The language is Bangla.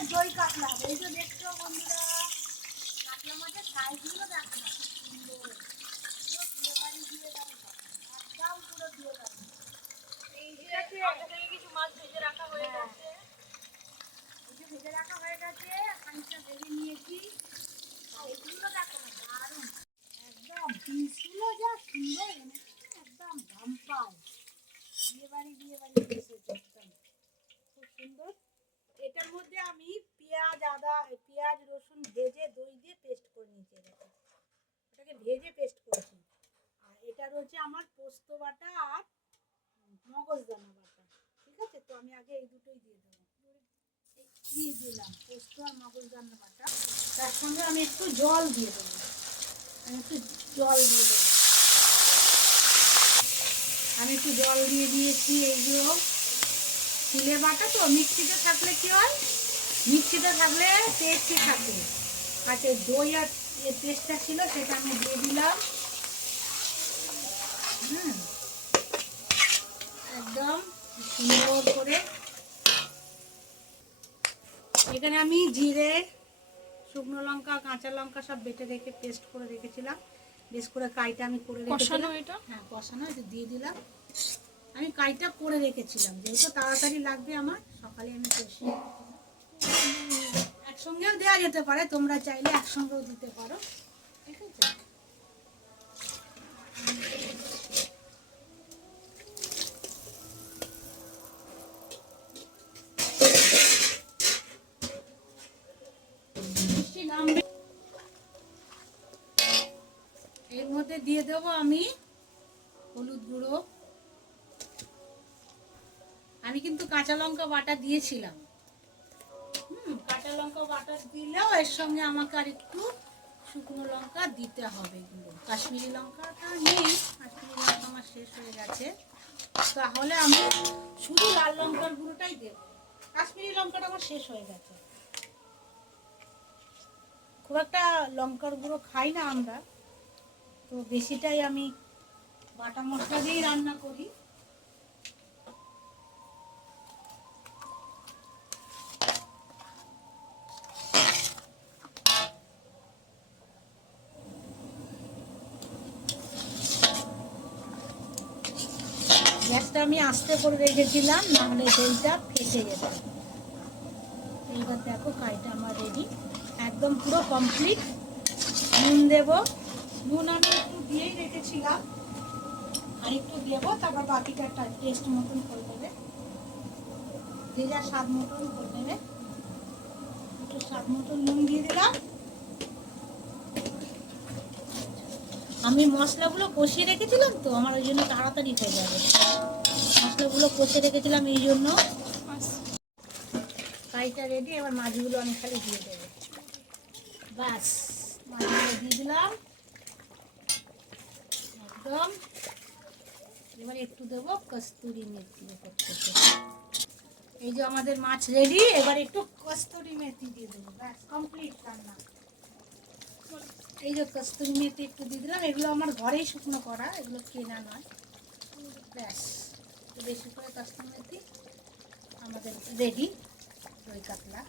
মাছের দই কাতলা। এই যে দেখছো বন্ধুরা, কাতলা মাছের সাইজগুলো দেখো না, খুব সুন্দর। পুরো বাড়ি দিয়ে যাবে, একদম পুরো দিয়ে যাবে। এই যে আগে থেকে কিছু মাছ ভেজে রাখা হয়ে গেছে, এই যে ভেজে রাখা হয়ে গেছে, খানিকটা ভেজে নিয়েছি। এইগুলো দেখো না, দারুণ একদম পিসগুলো যা সুন্দর এনেছে, একদম ধাম্পায় বিয়ে বাড়ি এসেছে, একদম খুব সুন্দর। এটার মধ্যে আমি পেঁয়াজ রসুন ভেজে দই দিয়ে পেস্ট করে নিয়েছি, ওটাকে ভেজে পেস্ট করেছি। আর এটা রয়েছে আমার পোস্ত বাটা আর মগজদানা বাটা। ঠিক আছে, তো আমি আগে এই দুটোই দিয়ে দেবো, দিয়ে দিলাম পোস্ত আর মগজদানা বাটা। তার সঙ্গে আমি একটু জল দিয়ে দেবো, আমি একটু জল দিয়ে দিয়েছি। এইগুলো তিলে বাটা তো, মিক্সিতে থাকলে কি হয়, মিক্সিতে থাকলে টেস্টই থাকে। আচ্ছা, দই আর যে পেস্টটা ছিল সেটা আমি দিয়ে দিলাম। একদম সুন্দর করে এখানে আমি জিরে, শুকনো লঙ্কা, কাঁচা লঙ্কা সব বেটে রেখে পেস্ট করে রেখেছিলাম, বেশ করে কাইটা আমি করে রেখেছিলাম। হ্যাঁ, কষানো, এটা দিয়ে দিলাম। আমি কাইটা করে রেখেছিলাম, যেহেতু তাড়াতাড়ি লাগবে আমার, সকালে আমি কষিয়ে একসঙ্গেও দেওয়া যেতে পারে, তোমরা চাইলে একসঙ্গেও দিতে পারো। ঠিক আছে, এর মধ্যে দিয়ে দেবো আমি হলুদ গুঁড়ো। আমি কিন্তু কাঁচা লঙ্কা বাটা দিয়েছিলাম। কাঁচা লঙ্কা বাটা দিলেও এর সঙ্গে আমাকে আর একটু শুকনো লঙ্কা দিতে হবে। কাশ্মীরি লঙ্কাটা নেই, কাশ্মীরি লঙ্কা আমার শেষ হয়ে গেছে, তাহলে আমি শুধু লাল লঙ্কার গুঁড়োটাই দেব। কাশ্মীরি লঙ্কাটা আমার শেষ হয়ে গেছে। খুব একটা লঙ্কার গুঁড়ো খাই না আমরা, তো বেশিটাই আমি বাটা মশলা দিয়েই রান্না করি। গ্যাসটা আমি আস্তে করে রেখেছিলাম, নাহলে দইটা ফেটে যেত। এইবার দেখো কাইটা আমার রেডি, একদম পুরো কমপ্লিট। নুন দেব, নুন আমি একটু দিয়েই রেখেছিলাম, আর একটু দেবো, তারপর বাকিটা একটা টেস্ট মতন করে দেবে, যে যা স্বাদ মতন করে দেবে। একটু স্বাদ মতন নুন দিয়ে দিলাম। আমি মশলাগুলো কষিয়ে রেখেছিলাম তো, আমার ওই জন্য তাড়াতাড়ি হয়ে যাবে। মশলাগুলো কষিয়ে রেখেছিলাম এই জন্য। কাইটা রেডি, এবার মাছগুলো আমি খালি দিয়ে দেবো, বাস মাছগুলো দিয়ে দিলাম একদম। এবার একটু দেবো কস্তুরি মেথি করতে। এই যে আমাদের মাছ রেডি, এবার একটু কস্তুরি মেথি দিয়ে দেবো, ব্যাস কমপ্লিট রান্না। এই যে কস্তুরি মেথি একটু দিয়ে দিলাম, এগুলো আমার ঘরেই শুকনো করা, এগুলো কেনা নয়। ব্যাস, একটু বেশি করে কস্তুরি মেথি, আমাদের রেডি দই কাতলা।